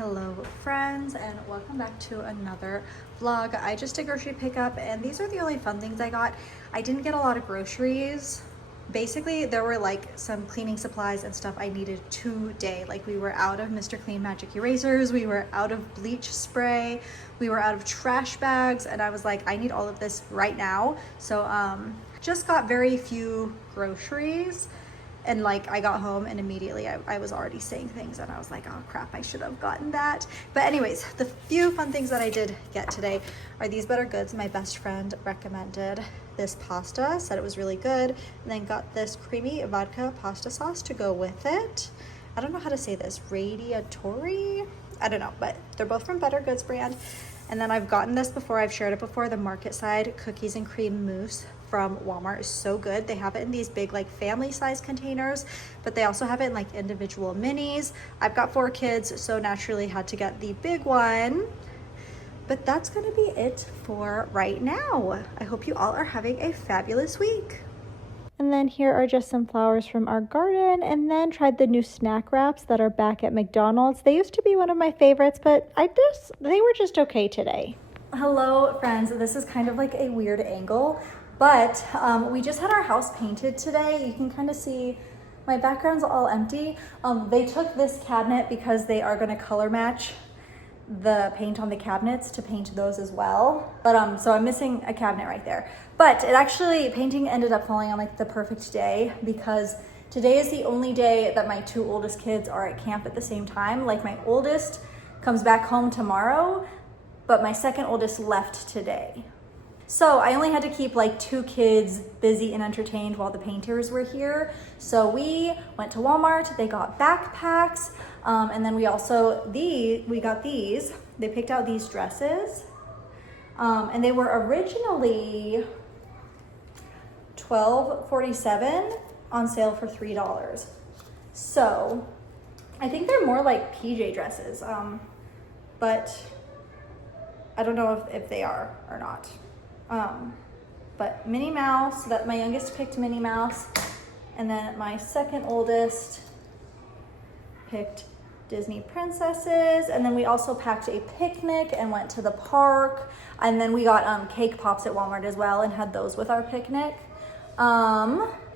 Hello friends, and welcome back to another vlog. I just did grocery pickup and these are the only fun things I got. I didn't get a lot of groceries. Basically there were like some cleaning supplies and stuff I needed today. Like we were out of Mr. Clean Magic erasers, we were out of bleach spray, we were out of trash bags, and I was like, I need all of this right now. So just got very few groceries. And like I got home and immediately I was already saying things and I was like, oh crap, I should have gotten that. But anyways, the few fun things that I did get today are these Better Goods. My best friend recommended this pasta, said it was really good, and then got this creamy vodka pasta sauce to go with it. I don't know how to say this, Radiatori? I don't know, but they're both from Better Goods brand. And then I've gotten this before, I've shared it before, the Market Side cookies and cream mousse from Walmart is so good. They have it in these big like family size containers, but they also have it in like individual minis. I've got 4 kids, so naturally had to get the big one. But that's gonna be it for right now. I hope you all are having a fabulous week. And then here are just some flowers from our garden, and then tried the new snack wraps that are back at McDonald's. They used to be one of my favorites, but they were just okay today. Hello friends, this is kind of like a weird angle, but we just had our house painted today. You can kind of see my background's all empty. They took this cabinet because they are gonna color match the paint on the cabinets to paint those as well. But so I'm missing a cabinet right there. But it actually, painting ended up falling on like the perfect day because today is the only day that my 2 oldest kids are at camp at the same time. Like my oldest comes back home tomorrow, but my second oldest left today. So I only had to keep like 2 kids busy and entertained while the painters were here. So we went to Walmart, they got backpacks, and then we got these. They picked out these dresses, and they were originally $12.47 on sale for $3. So I think they're more like PJ dresses, but I don't know if they are or not. But Minnie Mouse, that my youngest picked Minnie Mouse, and then my second oldest picked Disney princesses, and then we also packed a picnic and went to the park, and then we got cake pops at Walmart as well and had those with our picnic.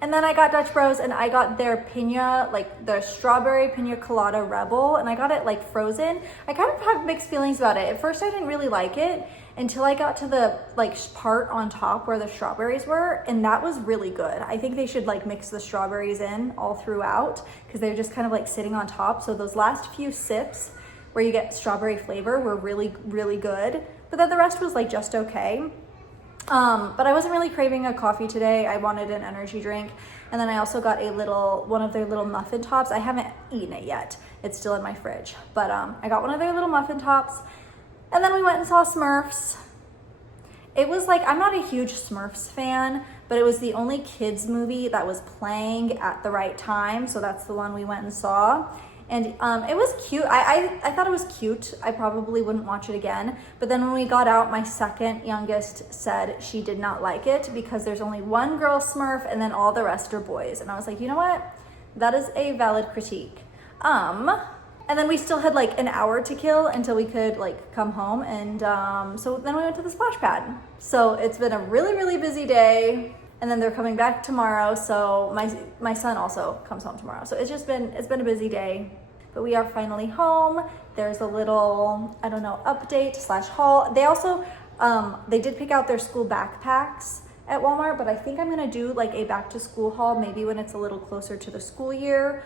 And then I got Dutch Bros and I got their pina, like their strawberry pina colada rebel, and I got it like frozen. I kind of have mixed feelings about it. At first I didn't really like it until I got to the like part on top where the strawberries were, and that was really good. I think they should like mix the strawberries in all throughout because they're just kind of like sitting on top. So those last few sips where you get strawberry flavor were really, really good. But then the rest was like just okay. But I wasn't really craving a coffee today. I wanted an energy drink. And then I also got one of their little muffin tops. I haven't eaten it yet. It's still in my fridge. But I got one of their little muffin tops. And then we went and saw Smurfs. It was like, I'm not a huge Smurfs fan, but it was the only kids movie that was playing at the right time. So that's the one we went and saw. And it was cute. I thought it was cute. I probably wouldn't watch it again. But then when we got out, my second youngest said she did not like it because there's only one girl Smurf and then all the rest are boys. And I was like, you know what? That is a valid critique. And then we still had like an hour to kill until we could like come home. And so then we went to the splash pad. So it's been a really, really busy day. And then they're coming back tomorrow, so my son also comes home tomorrow. So it's been a busy day, but we are finally home. There's a little, I don't know, update / haul. They also, they did pick out their school backpacks at Walmart, but I think I'm gonna do like a back to school haul, maybe when it's a little closer to the school year.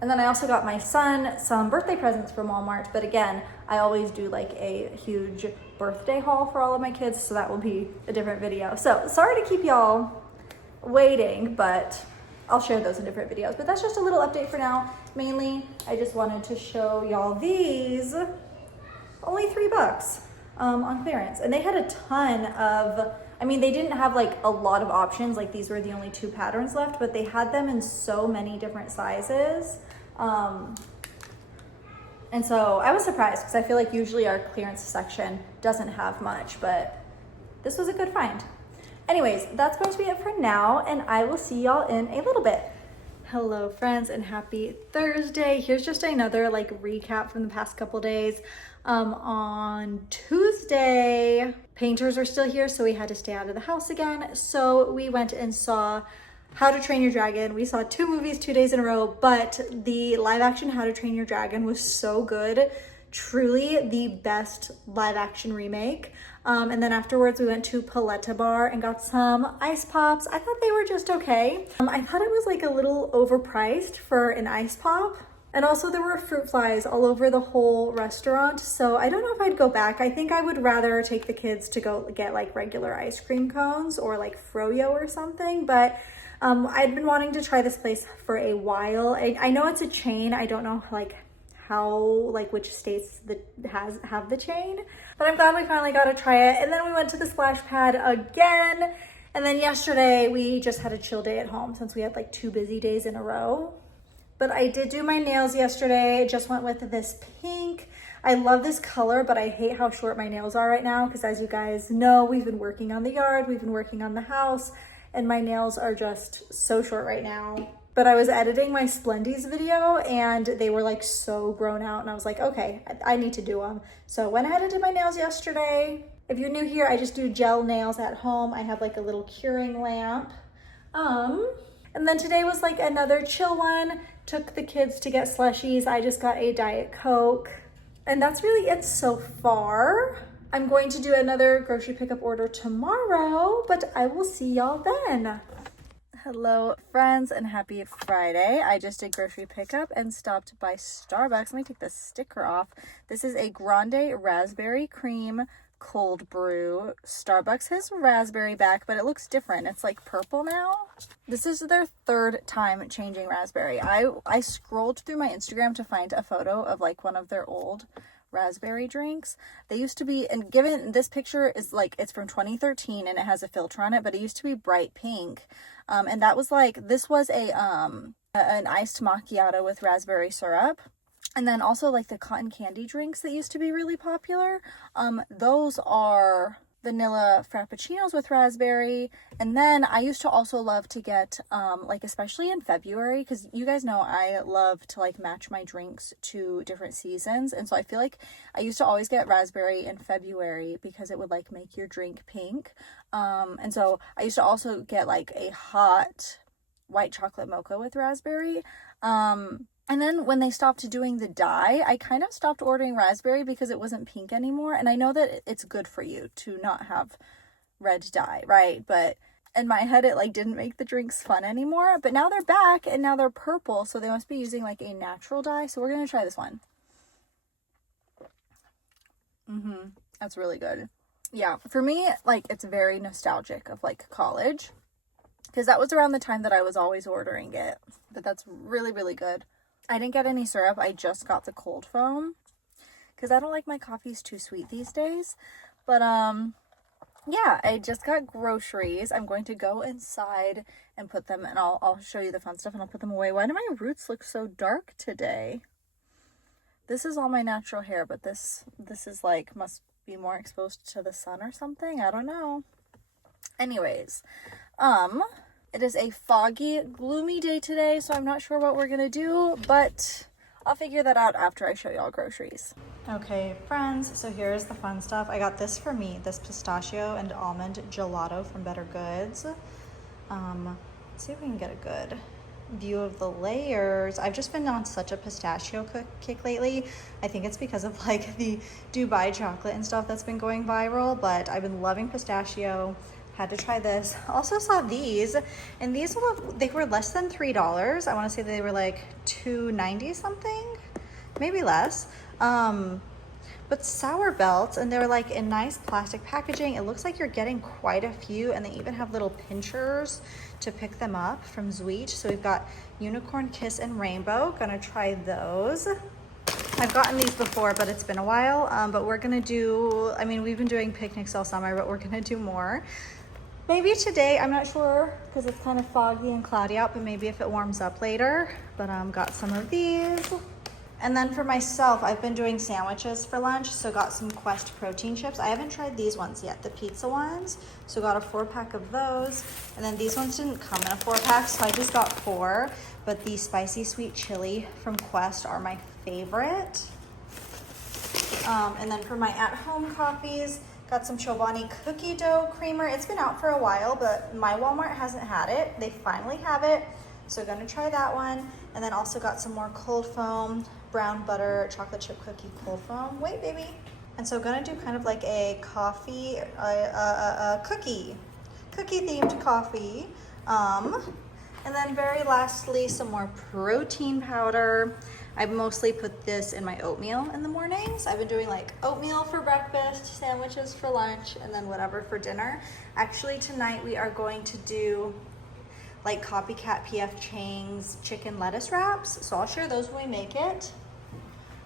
And then I also got my son some birthday presents from Walmart, but again, I always do like a huge birthday haul for all of my kids, so that will be a different video. So sorry to keep y'all waiting, but I'll share those in different videos. But that's just a little update for now. Mainly, I just wanted to show y'all these, only $3 on clearance. And they had a ton of, I mean, they didn't have like a lot of options, like these were the only 2 patterns left, but they had them in so many different sizes. And so I was surprised because I feel like usually our clearance section doesn't have much, but this was a good find. Anyways, that's going to be it for now, and I will see y'all in a little bit. Hello friends and happy Thursday. Here's just another like recap from the past couple days. On Tuesday, painters are still here, so we had to stay out of the house again. So we went and saw How to Train Your Dragon. We saw 2 movies 2 days in a row, but the live action How to Train Your Dragon was so good. Truly the best live action remake. And then afterwards we went to Paletta Bar and got some ice pops. I thought they were just okay. I thought it was like a little overpriced for an ice pop. And also there were fruit flies all over the whole restaurant. So I don't know if I'd go back. I think I would rather take the kids to go get like regular ice cream cones or like froyo or something. But I'd been wanting to try this place for a while. I know it's a chain. I don't know like how, like which states that have the chain, but I'm glad we finally got to try it. And then we went to the splash pad again. And then yesterday we just had a chill day at home since we had like 2 busy days in a row. But I did do my nails yesterday. Just went with this pink. I love this color, but I hate how short my nails are right now because as you guys know, we've been working on the yard, we've been working on the house, and my nails are just so short right now. But I was editing my Splendies video and they were like so grown out and I was like, okay, I need to do them. So went ahead and did my nails yesterday. If you're new here, I just do gel nails at home. I have like a little curing lamp. And then today was like another chill one. Took the kids to get slushies. I just got a Diet Coke. And that's really it so far. I'm going to do another grocery pickup order tomorrow, but I will see y'all then. Hello friends and happy Friday. I just did grocery pickup and stopped by Starbucks. Let me take the sticker off. This is a grande raspberry cream cold brew. Starbucks has raspberry back, but it looks different. It's like purple now. This is their 3rd time changing raspberry. I scrolled through my Instagram to find a photo of like one of their old raspberry drinks. They used to be, and given this picture is like, it's from 2013 and it has a filter on it, but it used to be bright pink. And that was like, this was an iced macchiato with raspberry syrup. And then also like the cotton candy drinks that used to be really popular. Those are vanilla frappuccinos with raspberry. And then I used to also love to get like especially in February, because you guys know I love to like match my drinks to different seasons, and so I feel like I used to always get raspberry in February because it would like make your drink pink. And so I used to also get like a hot white chocolate mocha with raspberry. And then when they stopped doing the dye, I kind of stopped ordering raspberry because it wasn't pink anymore. And I know that it's good for you to not have red dye, right? But in my head, it like didn't make the drinks fun anymore. But now they're back and now they're purple. So they must be using like a natural dye. So we're going to try this one. That's really good. Yeah, for me, like it's very nostalgic of like college. Because that was around the time that I was always ordering it. But that's really, really good. I didn't get any syrup. I just got the cold foam because I don't like my coffees too sweet these days. But yeah, I just got groceries. I'm going to go inside and put them, and I'll show you the fun stuff and I'll put them away. Why do my roots look so dark today? This is all my natural hair, but this is like must be more exposed to the sun or something. I don't know. Anyways, it is a foggy, gloomy day today, so I'm not sure what we're gonna do, but I'll figure that out after I show y'all groceries. Okay, friends, so here's the fun stuff. I got this for me, this pistachio and almond gelato from Better Goods. Let's see if we can get a good view of the layers. I've just been on such a pistachio kick lately. I think it's because of like the Dubai chocolate and stuff that's been going viral, but I've been loving pistachio. Had to try this. Also saw these, and these they were less than $3. I want to say they were like $2.90 something, maybe less. But sour belts, and they're like in nice plastic packaging. It looks like you're getting quite a few, and they even have little pinchers to pick them up from Zweet. So we've got Unicorn Kiss and Rainbow. Gonna try those. I've gotten these before, but it's been a while. But we're gonna do, I mean, we've been doing picnics all summer, but we're gonna do more. Maybe today, I'm not sure because it's kind of foggy and cloudy out, but maybe if it warms up later. But got some of these. And then for myself, I've been doing sandwiches for lunch, so got some Quest protein chips. I haven't tried these ones yet, the pizza ones. So got a 4-pack of those. And then these ones didn't come in a 4-pack, so I just got 4. But the spicy sweet chili from Quest are my favorite. And then for my at-home coffees, got some Chobani cookie dough creamer. It's been out for a while, but my Walmart hasn't had it. They finally have it, so gonna try that one. And then also got some more cold foam, brown butter, chocolate chip cookie cold foam. Wait, baby. And so gonna do kind of like a coffee, cookie themed coffee. And then very lastly, some more protein powder. I mostly put this in my oatmeal in the mornings. I've been doing like oatmeal for breakfast, sandwiches for lunch, and then whatever for dinner. Actually, tonight we are going to do like copycat PF Chang's chicken lettuce wraps. So I'll share those when we make it.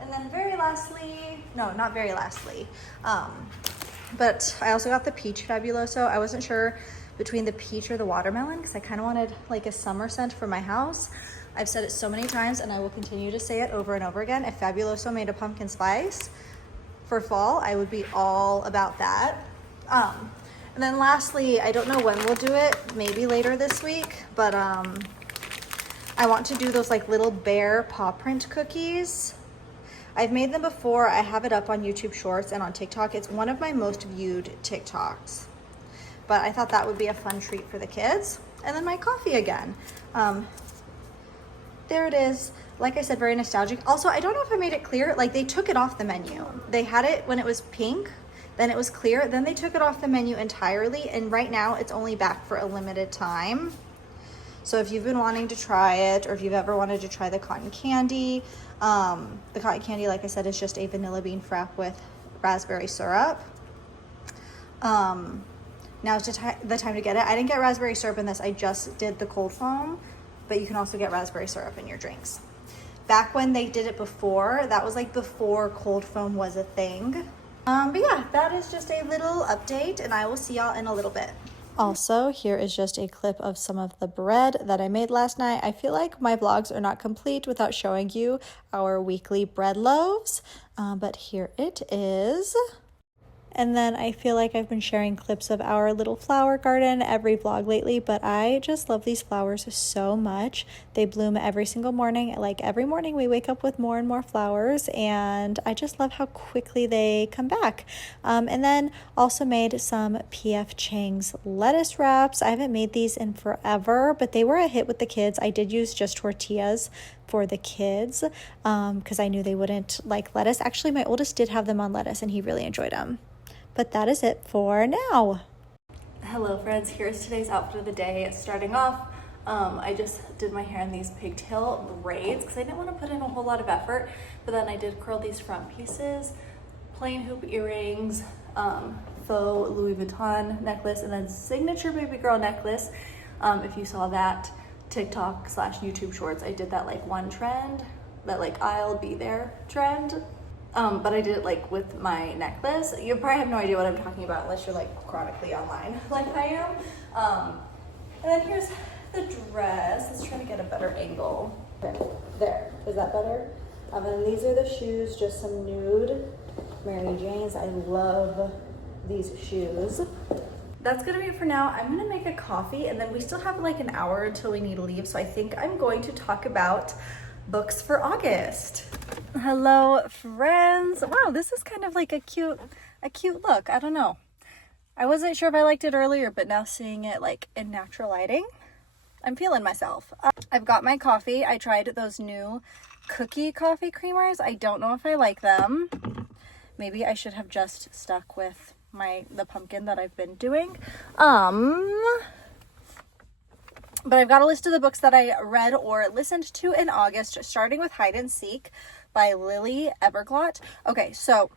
And then very lastly, no, not very lastly, but I also got the peach Fabuloso. I wasn't sure between the peach or the watermelon because I kind of wanted like a summer scent for my house. I've said it so many times and I will continue to say it over and over again. If Fabuloso made a pumpkin spice for fall, I would be all about that. And then lastly, I don't know when we'll do it, maybe later this week, but I want to do those like little bear paw print cookies. I've made them before. I have it up on YouTube Shorts and on TikTok. It's one of my most viewed TikToks. But I thought that would be a fun treat for the kids. And then my coffee again. There it is. Like I said, very nostalgic. Also, I don't know if I made it clear. Like they took it off the menu. They had it when it was pink, then it was clear, then they took it off the menu entirely. And right now it's only back for a limited time. So if you've been wanting to try it, or if you've ever wanted to try the cotton candy, like I said, is just a vanilla bean frap with raspberry syrup. Now's the time to get it. I didn't get raspberry syrup in this. I just did the cold foam, but you can also get raspberry syrup in your drinks. Back when they did it before, that was like before cold foam was a thing. But yeah, that is just a little update, and I will see y'all in a little bit. Also, here is just a clip of some of the bread that I made last night. I feel like my vlogs are not complete without showing you our weekly bread loaves, but here it is. And then I feel like I've been sharing clips of our little flower garden every vlog lately, but I just love these flowers so much. They bloom every single morning. Like every morning we wake up with more and more flowers, and I just love how quickly they come back. And then also made some PF Chang's lettuce wraps. I haven't made these in forever, but they were a hit with the kids. I did use just tortillas for the kids because I knew they wouldn't like lettuce. Actually, my oldest did have them on lettuce and he really enjoyed them. But that is it for now. Hello friends, here's today's outfit of the day. Starting off, I just did my hair in these pigtail braids because I didn't want to put in a whole lot of effort, but then I did curl these front pieces, plain hoop earrings, faux Louis Vuitton necklace, and then signature baby girl necklace. If you saw that TikTok / YouTube shorts, I did that like one trend, that like I'll be there trend. But I did it like with my necklace. You probably have no idea what I'm talking about unless you're like chronically online like I am. And then here's the dress. Let's try to get a better angle. There, is that better? And then these are the shoes, just some nude Mary Janes. I love these shoes. That's gonna be it for now. I'm gonna make a coffee and then we still have like an hour until we need to leave. So I think I'm going to talk about books for August. Hello friends. Wow, this is kind of like a cute look. I don't know. I wasn't sure if I liked it earlier, but now seeing it like in natural lighting, I'm feeling myself. I've got my coffee. I tried those new cookie coffee creamers. I don't know if I like them. Maybe I should have just stuck with the pumpkin that I've been doing. But I've got a list of the books that I read or listened to in August, starting with Hide and Seek by Lily Everglot. Okay, so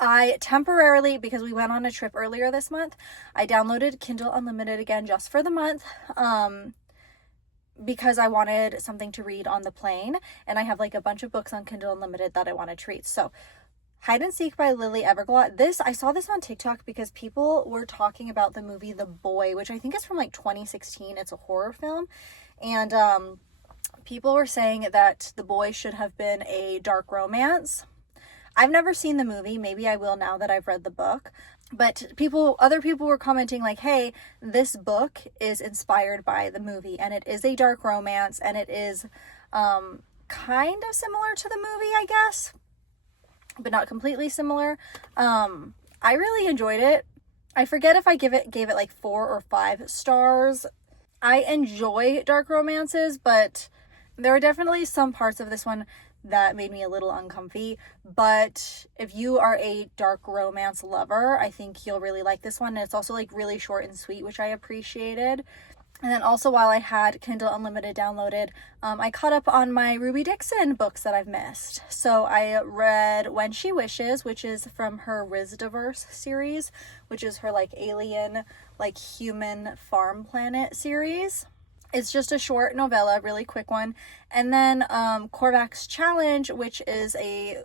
I temporarily, because we went on a trip earlier this month, I downloaded Kindle Unlimited again just for the month because I wanted something to read on the plane, and I have like a bunch of books on Kindle Unlimited that I want to read. So Hide and Seek by Lily Everglot. I saw this on TikTok because people were talking about the movie The Boy, which I think is from like 2016. It's a horror film. And People were saying that The Boy should have been a dark romance. I've never seen the movie. Maybe I will now that I've read the book. But other people were commenting like, hey, this book is inspired by the movie, and it is a dark romance, and it is kind of similar to the movie, I guess, but not completely similar. I really enjoyed it. I forget if I gave it like 4 or 5 stars. I enjoy dark romances, but there are definitely some parts of this one that made me a little uncomfy. But if you are a dark romance lover, I think you'll really like this one. And it's also like really short and sweet, which I appreciated. And then also, while I had Kindle Unlimited downloaded, I caught up on my Ruby Dixon books that I've missed. So I read When She Wishes, which is from her Rizdiverse series, which is her like alien, like human farm planet series. It's just a short novella, really quick one. And then Korvax Challenge, which is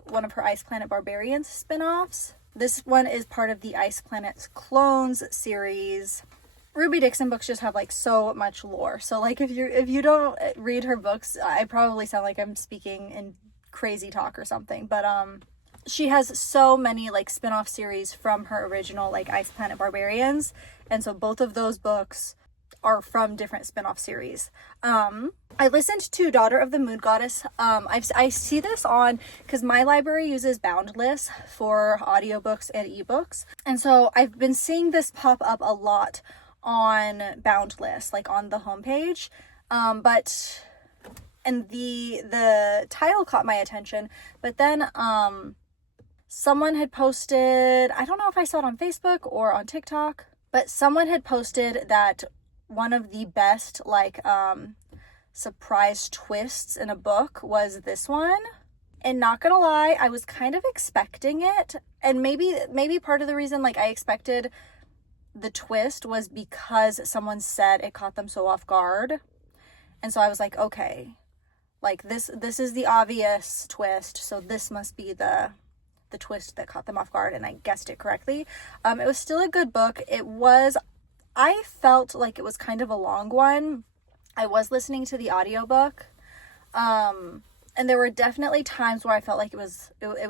one of her Ice Planet Barbarians spin-offs. This one is part of the Ice Planet's Clones series. Ruby Dixon books just have like so much lore. So like if you don't read her books, I probably sound like I'm speaking in crazy talk or something. But she has so many like spin-off series from her original like Ice Planet Barbarians. And so both of those books are from different spin-off series. I listened to Daughter of the Moon Goddess. I see this on, because my library uses Boundless for audiobooks and ebooks. And so I've been seeing this pop up a lot on Boundless, like on the homepage. And the title caught my attention, but then someone had posted, I don't know if I saw it on Facebook or on TikTok, but someone had posted that one of the best like surprise twists in a book was this one. And not gonna lie, I was kind of expecting it, and maybe part of the reason like I expected the twist was because someone said it caught them so off guard. And so I was like, okay, like this is the obvious twist, so this must be the twist that caught them off guard, and I guessed it correctly. It was still a good book. I felt like it was kind of a long one. I was listening to the audiobook. And there were definitely times where I felt like it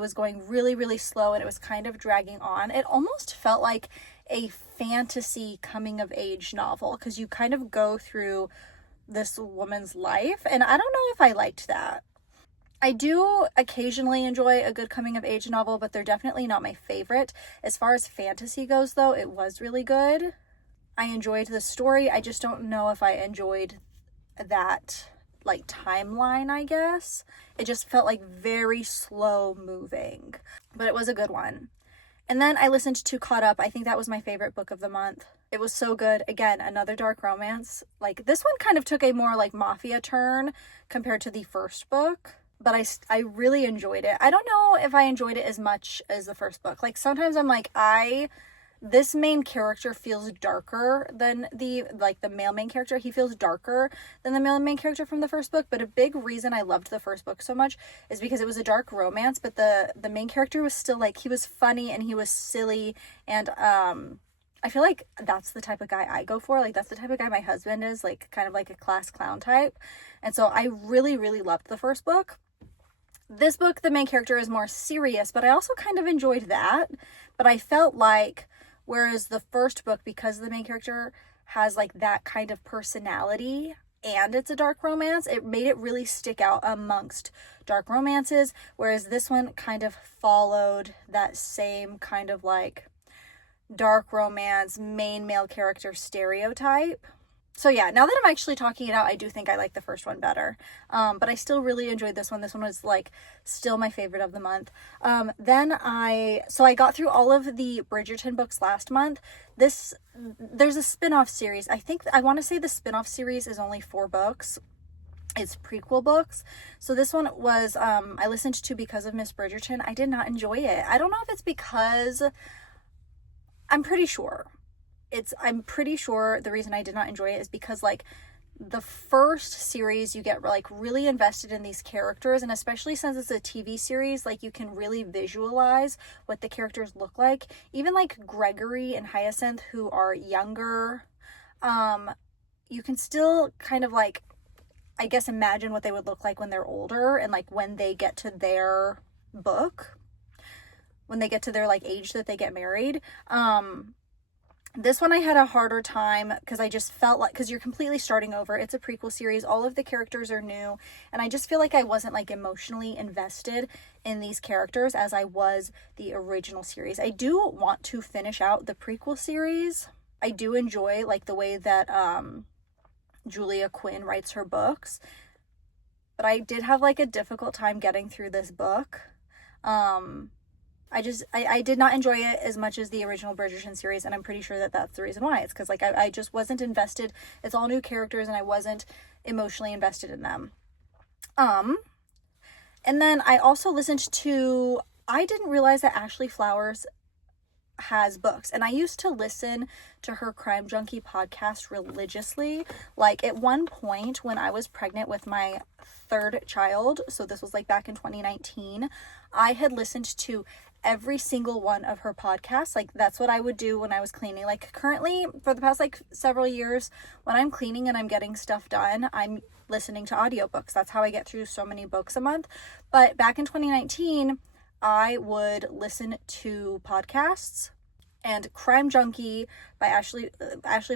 was going really, really slow, and it was kind of dragging on. It almost felt like a fantasy coming of age novel, because you kind of go through this woman's life, and I don't know if I liked that. I do occasionally enjoy a good coming of age novel, but they're definitely not my favorite. As far as fantasy goes though, it was really good. I enjoyed the story. I just don't know if I enjoyed that like timeline, I guess. It just felt like very slow moving, but it was a good one. And then I listened to Caught Up. I think that was my favorite book of the month. It was so good. Again, another dark romance. Like this one kind of took a more like mafia turn compared to the first book, but I really enjoyed it. I don't know if I enjoyed it as much as the first book. Like sometimes I'm like, this main character feels darker than the male main character. He feels darker than the male main character from the first book. But a big reason I loved the first book so much is because it was a dark romance, but the main character was still like, he was funny and he was silly. And I feel like that's the type of guy I go for. Like that's the type of guy my husband is, like kind of like a class clown type. And so I really, really loved the first book. This book, the main character is more serious, but I also kind of enjoyed that. But I felt like, whereas the first book, because the main character has like that kind of personality and it's a dark romance, it made it really stick out amongst dark romances. Whereas this one kind of followed that same kind of like dark romance main male character stereotype. So yeah, now that I'm actually talking it out, I do think I like the first one better. But I still really enjoyed this one. This one was like still my favorite of the month. So I got through all of the Bridgerton books last month. There's a spin-off series. I want to say the spin-off series is only 4 books. It's prequel books. So this one was, I listened to because of Miss Bridgerton. I did not enjoy it. I don't know if it's because, I'm pretty sure the reason I did not enjoy it is because like the first series you get like really invested in these characters, and especially since it's a TV series, like you can really visualize what the characters look like. Even like Gregory and Hyacinth, who are younger, you can still kind of like I guess, imagine what they would look like when they're older and like when they get to their book, when they get to their like age that they get married. This one I had a harder time because I just felt like, because you're completely starting over. It's a prequel series. All of the characters are new. And I just feel like I wasn't like emotionally invested in these characters as I was the original series. I do want to finish out the prequel series. I do enjoy like the way that Julia Quinn writes her books. But I did have like a difficult time getting through this book. I did not enjoy it as much as the original Bridgerton series, and I'm pretty sure that that's the reason why. It's because like I just wasn't invested. It's all new characters and I wasn't emotionally invested in them. And then I also listened to, I didn't realize that Ashley Flowers has books, and I used to listen to her Crime Junkie podcast religiously. Like at one point when I was pregnant with my third child, so this was like back in 2019, I had listened to every single one of her podcasts. Like that's what I would do when I was cleaning. Like currently, for the past like several years, when I'm cleaning and I'm getting stuff done, I'm listening to audiobooks. That's how I get through so many books a month. But back in 2019, I would listen to podcasts, and Crime Junkie by Ashley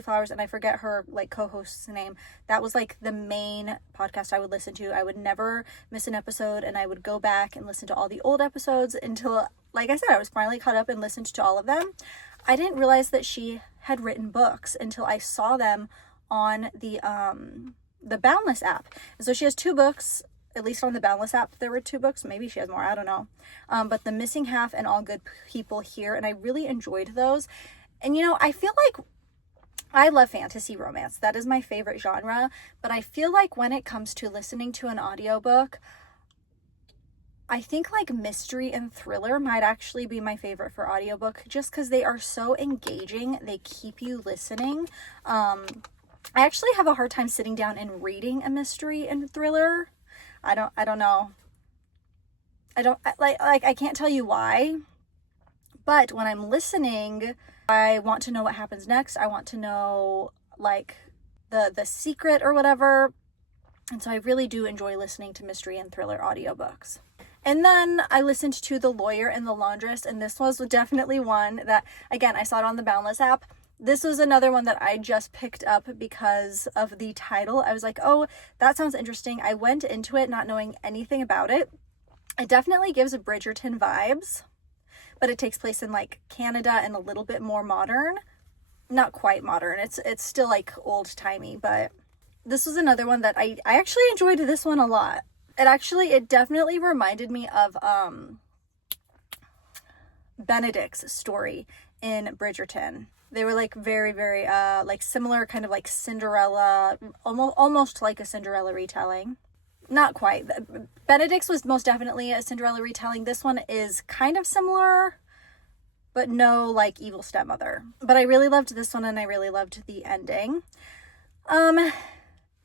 Flowers, and I forget her like co-host's name. That was like the main podcast I would listen to. I would never miss an episode, and I would go back and listen to all the old episodes until, like I said, I was finally caught up and listened to all of them. I didn't realize that she had written books until I saw them on the Boundless app. And so she has 2 books. At least on the Boundless app, there were 2 books. Maybe she has more. I don't know. But The Missing Half and All Good People Here. And I really enjoyed those. And, you know, I feel like I love fantasy romance. That is my favorite genre. But I feel like when it comes to listening to an audiobook, I think like mystery and thriller might actually be my favorite for audiobook, just because they are so engaging. They keep you listening. I actually have a hard time sitting down and reading a mystery and thriller. I don't know. I can't tell you why, but when I'm listening, I want to know what happens next. I want to know like the secret or whatever. And so I really do enjoy listening to mystery and thriller audiobooks. And then I listened to The Lawyer and the Laundress, and this was definitely one that, again, I saw it on the Boundless app. This was another one that I just picked up because of the title. I was like, oh, that sounds interesting. I went into it not knowing anything about it. It definitely gives Bridgerton vibes, but it takes place in like Canada and a little bit more modern. Not quite modern. It's still like old-timey, but this was another one that I actually enjoyed this one a lot. It definitely reminded me of Benedict's story in Bridgerton. They were like very, very like similar, kind of like Cinderella, almost like a Cinderella retelling. Not quite. Benedict's was most definitely a Cinderella retelling. This one is kind of similar, but no like evil stepmother. But I really loved this one, and I really loved the ending.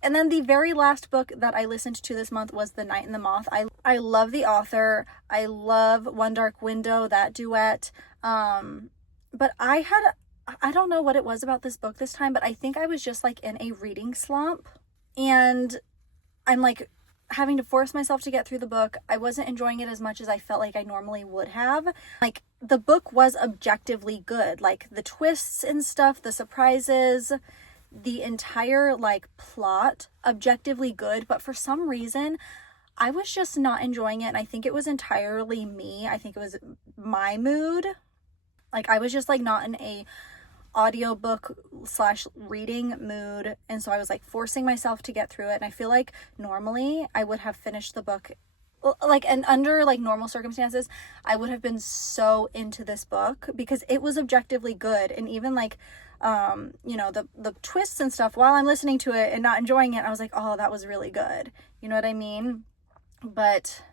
And then the very last book that I listened to this month was The Night and the Moth. I love the author. I love One Dark Window, that duet. But I don't know what it was about this book this time, but I think I was just like in a reading slump, and I'm like having to force myself to get through the book. I wasn't enjoying it as much as I felt like I normally would have. Like the book was objectively good, like the twists and stuff, the surprises, the entire like plot, objectively good, but for some reason I was just not enjoying it. And I think it was entirely me. I think it was my mood. Like I was just like not in a audiobook / reading mood, and so I was like forcing myself to get through it. And I feel like normally I would have finished the book like, and under like normal circumstances I would have been so into this book because it was objectively good. And even like you know, the twists and stuff while I'm listening to it and not enjoying it, I was like, oh, that was really good. You know what I mean? But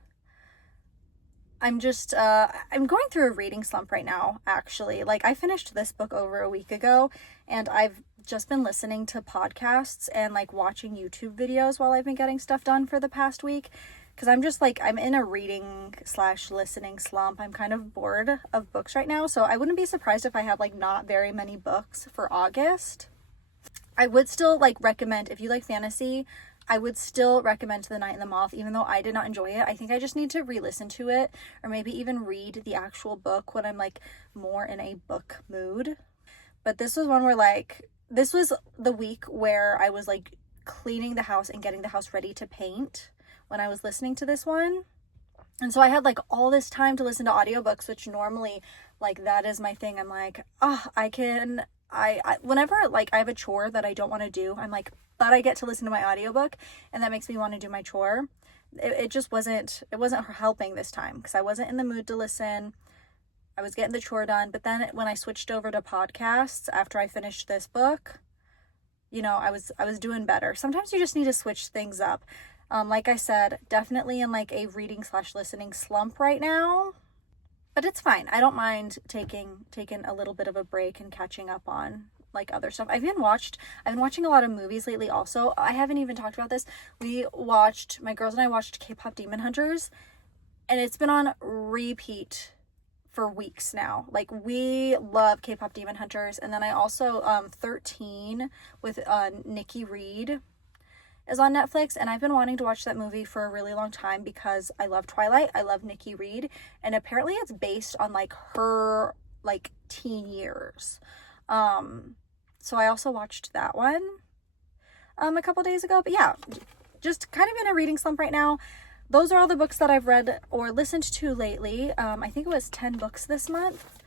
I'm just, I'm going through a reading slump right now, actually. Like, I finished this book over a week ago, and I've just been listening to podcasts and, like, watching YouTube videos while I've been getting stuff done for the past week. Because I'm just, like, I'm in a reading / listening slump. I'm kind of bored of books right now, so I wouldn't be surprised if I have, like, not very many books for August. I would still, like, recommend, if you like fantasy, I would still recommend The Night and the Moth, even though I did not enjoy it. I think I just need to re-listen to it, or maybe even read the actual book when I'm like more in a book mood. But this was one where like, this was the week where I was like cleaning the house and getting the house ready to paint when I was listening to this one. And so I had like all this time to listen to audiobooks, which normally like that is my thing. I'm like, whenever like I have a chore that I don't want to do, I'm like, but I get to listen to my audiobook, and that makes me want to do my chore. It wasn't helping this time because I wasn't in the mood to listen. I was getting the chore done, but then when I switched over to podcasts after I finished this book, you know, I was doing better. Sometimes you just need to switch things up. Like I said, definitely in like a reading/listening slump right now, but it's fine. I don't mind taking a little bit of a break and catching up on like other stuff. I've been watching a lot of movies lately also. I haven't even talked about this. My girls and I watched K-pop Demon Hunters, and it's been on repeat for weeks now. Like, we love K-pop Demon Hunters. And then I also 13 with Nikki Reed is on Netflix, and I've been wanting to watch that movie for a really long time because I love Twilight, I love Nikki Reed, and apparently it's based on like her like teen years. So I also watched that one a couple days ago. But yeah, just kind of in a reading slump right now. Those are all the books that I've read or listened to lately. I think it was 10 books this month.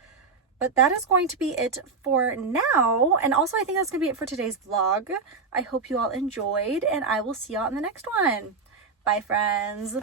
But that is going to be it for now. And also, I think that's going to be it for today's vlog. I hope you all enjoyed, and I will see y'all in the next one. Bye, friends.